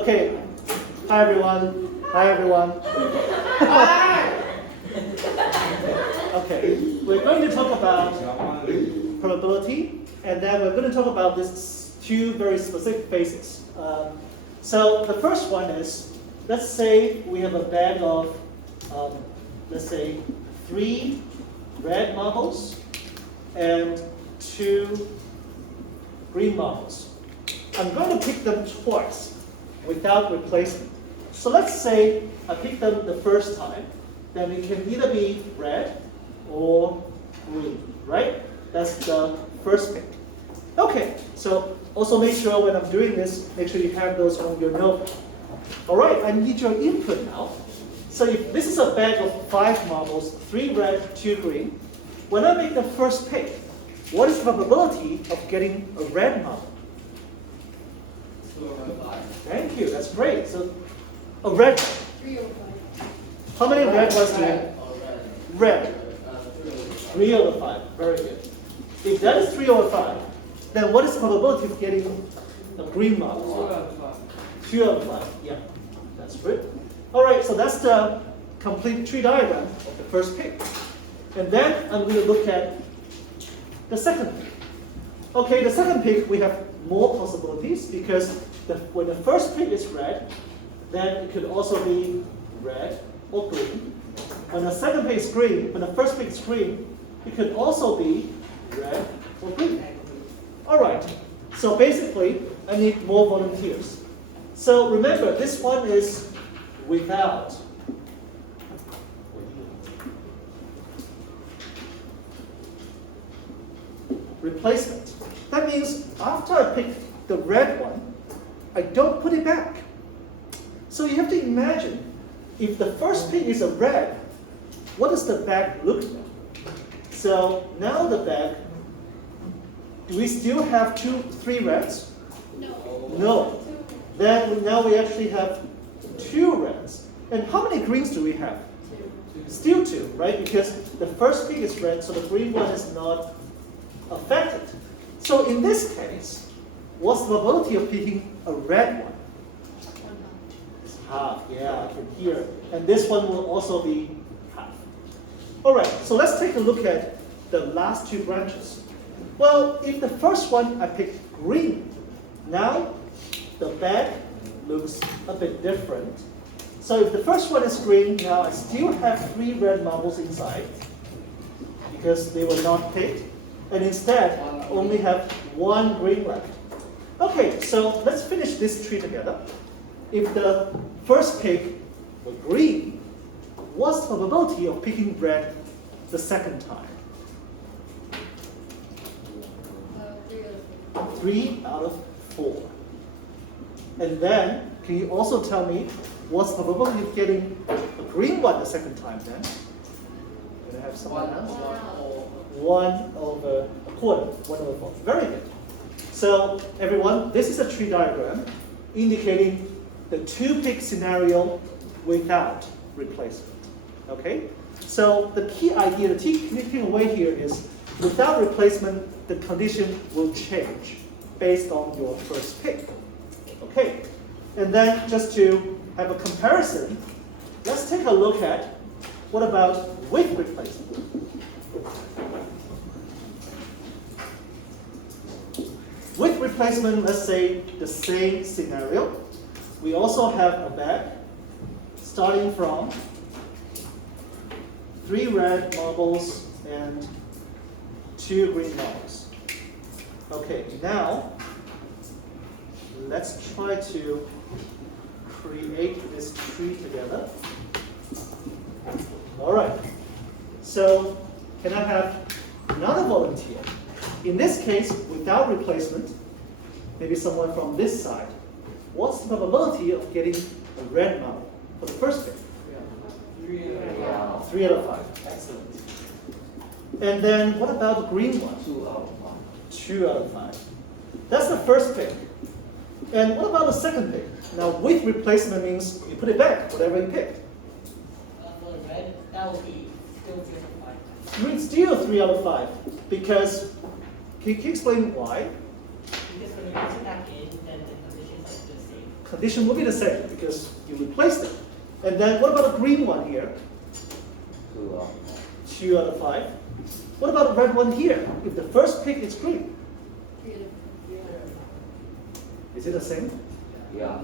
Okay. Hi everyone. Hi everyone. Okay. We're going to talk about probability, and then we're going to talk about these two very specific phases. So the first one is, let's say we have a bag of, let's say, 3 red marbles and 2 green marbles. I'm going to pick them twice without replacement. So let's say I pick them the first time, then it can either be red or green, right? That's the first pick. Okay, so also make sure when I'm doing this, make sure you have those on your notebook. All right, I need your input now. So if this is a bag of 5 marbles, 3 red, 2 green, when I make the first pick, what is the probability of getting a red marble? 2 over 5. Thank you, that's great. So a red, 3 over 5. how many red ones do you have? Red, 3 over 5. 3 over 5, very good. If that is 3 over 5, then what is the probability of getting a green 2 marble? over 5. 2 over 5, yeah, that's good. All right, so that's the complete tree diagram of the first pick. And then I'm going to look at the second pick. Okay, the second pick, we have more possibilities because when the first pick is red, then it could also be red or green. When the second pick is green, when the first pick is green, it could also be red or green. All right, so basically, I need more volunteers. So remember, this one is without. Replacement. That means after I pick the red one, I don't put it back. So you have to imagine, if the first pick is a red, what does the bag look like? So now the bag, do we still have 3 reds? No. No. Then now we actually have 2 reds. And how many greens do we have? Still 2, right? Because the first pick is red, so the green one is not affected. So in this case, what's the probability of picking a red one? It's half, yeah, I can hear. And this one will also be half. All right, so let's take a look at the last 2 branches. Well, if the first one I picked green, now the bag looks a bit different. So if the first one is green, now I still have 3 red marbles inside because they were not picked. And instead, only have 1 green left. Okay, so let's finish this tree together. If the first pick were green, what's the probability of picking red the second time? 3 out of 4. And then, can you also tell me what's the probability of getting a green one the second time then? Can I have someone else? 1 over a quarter, 1 over 4. Very good. So everyone, this is a tree diagram indicating the 2-pick scenario without replacement. Okay? So the key idea, the key takeaway here is without replacement, the condition will change based on your first pick. Okay? And then just to have a comparison, let's take a look at what about with replacement. With replacement, let's say the same scenario. We also have a bag starting from 3 red marbles and 2 green marbles. Okay, now let's try to create this tree together. All right, so can I have another volunteer? In this case, without replacement, maybe someone from this side. What's the probability of getting a red marble for the first pick? 3 out of 5. Excellent. And then what about the green one? 2 out of 5. 2 out of 5. That's the first pick. And what about the second pick? Now, with replacement means you put it back, whatever you picked. For the red, that will be still 3 out of 5. Still 3 out of 5. Because, can you explain why? Because when you put it back in, then the conditions are still the same. condition will be the same because you replaced it. And then what about the green one here? 2 out of 5. What about the red one here? If the first pick is green, is it the same? Yeah.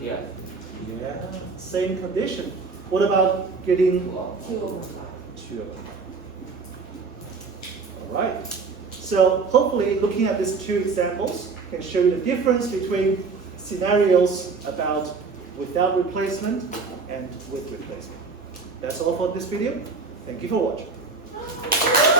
Yeah. Yeah. Same condition. What about getting 2 over 5? All right. So hopefully looking at these 2 examples can show you the difference between scenarios about without replacement and with replacement. That's all for this video. Thank you for watching.